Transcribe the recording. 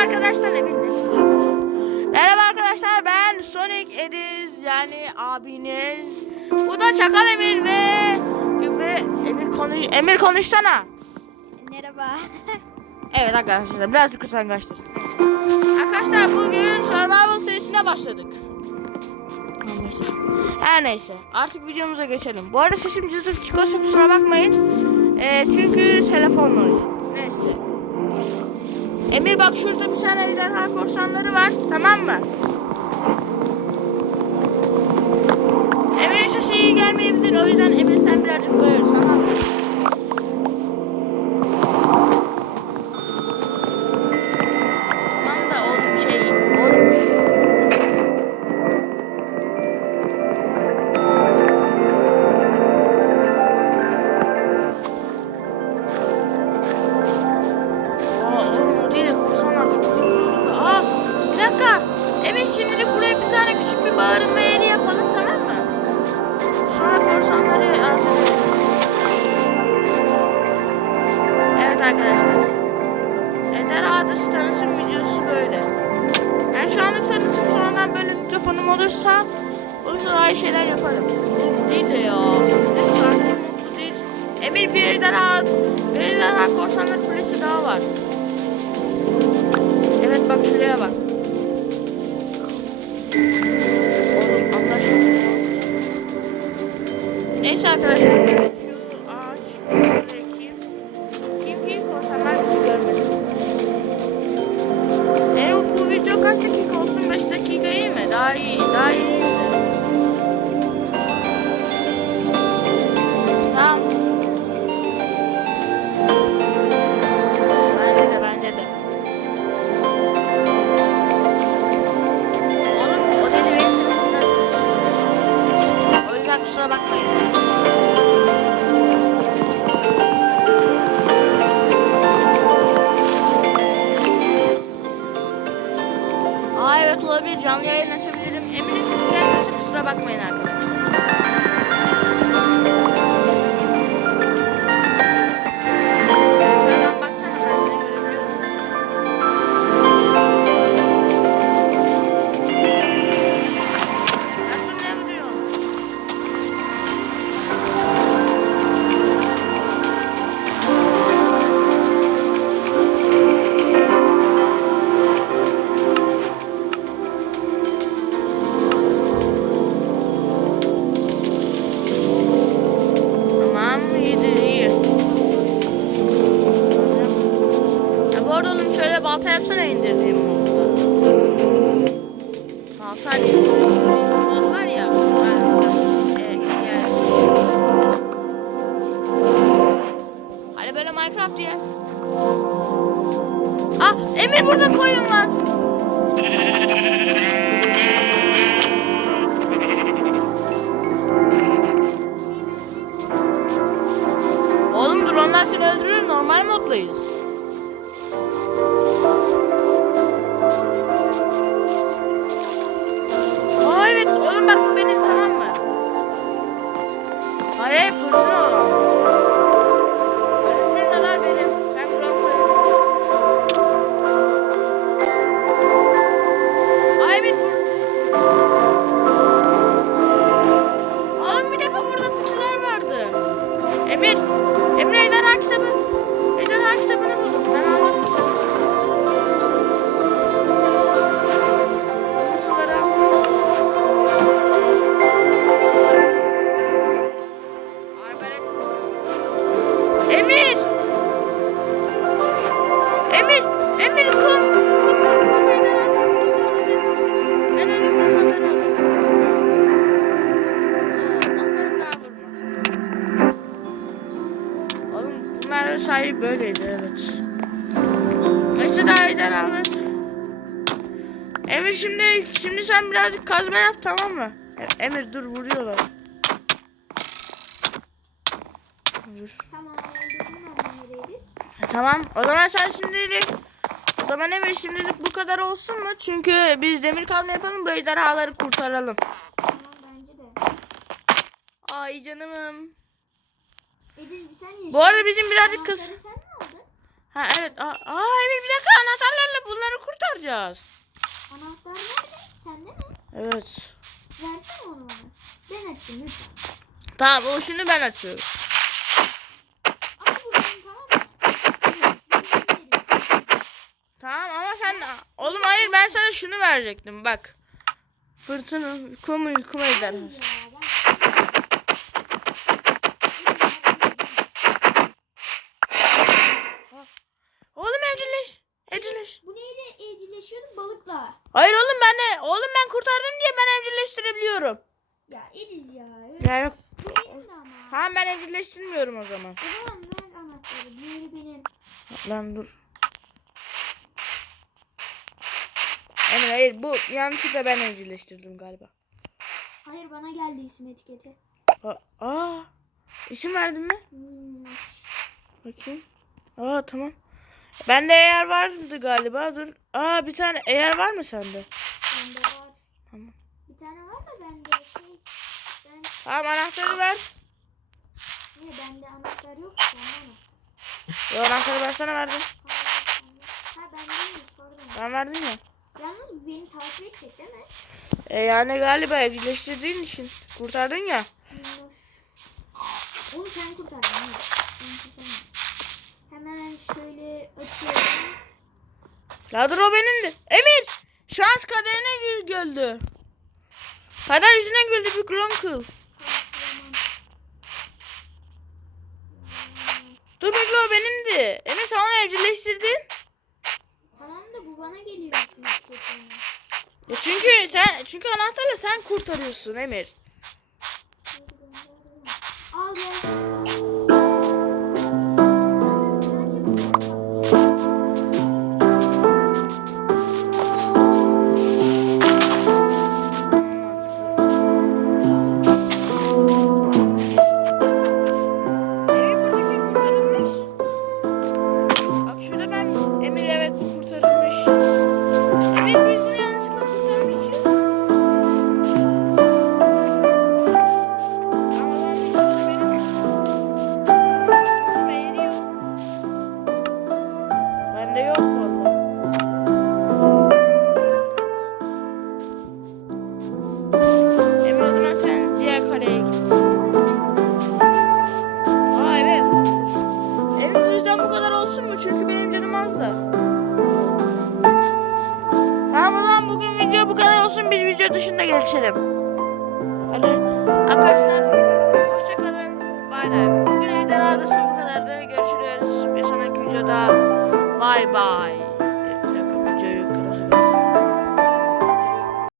arkadaşlar? Merhaba arkadaşlar ben Sonic Ediz yani abiniz. Bu da Çakal Emir ve ve Emir konuş Emir konuşsana. Merhaba. Evet arkadaşlar birazcık utangaçtır. Arkadaşlar bugün Survival serisine başladık. Her neyse artık videomuza geçelim. Bu arada sesim cızık çıkıyorsa kusura bakmayın. Ee, çünkü telefonla oynuyorum. Emir bak şurada bir tane ejderha korsanları var tamam mı? Emir'in sesi iyi gelmeyebilir o yüzden Emir sen birazcık bağır tamam mı? Olursa olursa daha iyi şeyler yaparım. Oğlum değil de ya. Sakin mutlu değil. Emir bir ejderha, bir ejderha korsanlar kulesi daha var. Evet bak şuraya bak. Oğlum aşkına. Neyse arkadaşlar. Kaç dakika olsun? 5 dakika iyi mi? Daha iyi, olabilir canlı yayın açabilirim. Emin'in sesi gelmezse kusura bakmayın arkadaşlar. Sahibi böyleydi evet. Neyse daha ejderha almaz. Emir şimdi şimdi sen birazcık kazma yap tamam mı? E- Emir dur vuruyorlar. Dur. Tamam? Ha, Tamam. O zaman sen şimdilik o zaman Emir şimdilik bu kadar olsun mu? Çünkü biz demir kazma yapalım bu ejderhaları kurtaralım. Tamam bence de. Ay canımım. Ediz saniye. Bu arada bizim birazcık kız. Anahtarı sen mi aldın? Ha evet. Aa, aa Emir bir dakika anahtarlarla bunları kurt yapacağız. Anahtar nerede? Sende mi? Evet. Versene onu bana. Ben açayım lütfen. Tamam o şunu ben açıyorum. Ama bu benim tamam mı? Ama sen oğlum hayır ben sana şunu verecektim bak. Fırtına kum kum eder. Ya, ben- Oğlum evcilleş. Evcilleş. Bu neyle evcilleşiyordun? Balıkla. Hayır oğlum ben de oğlum ben kurtardım diye ben evcilleştirebiliyorum. Ya Ediz ya. öyle- Ya yok. Bu benim de ama. Tamam ben evcilleştirmiyorum o zaman. O zaman ver anahtarı. Diğeri benim. Lan dur. Emre hayır bu yanlışlıkla ben evcilleştirdim galiba. Hayır bana geldi isim etiketi. Aa, aa isim verdin mi? Minnoş. Bakayım. Aa tamam. Bende eğer vardı galiba. Dur. Aa bir tane eğer var mı sende? Bir tane var da bende şey. Ben Tamam anahtarı ver. niye bende anahtar yok ki anahtar. Yo anahtarı ben sana verdim. Ha bende değilmiş pardon. Ben verdim ya. Yalnız bu beni takip edecek değil mi? E yani galiba evcilleştirdiğin için kurtardın ya. Onu sen kurtardın. Ben. Hemen şöyle açıyorum. Ya dur o benimdi. Emir! Şans kaderine gül güldü. Kader yüzüne güldü bir kılım kıl. Dur bekle o benimdi. Sen onu evcilleştirdin. Tamam da bu bana geliyor. Ya çünkü sen çünkü anahtarla sen kurtarıyorsun Emir. Biz video dışında geçelim. Hadi arkadaşlar hoşçakalın. Bay bay. Bugün Ejderha Adası bu kadardı. Görüşürüz. Bir sonraki videoda. Bay bay.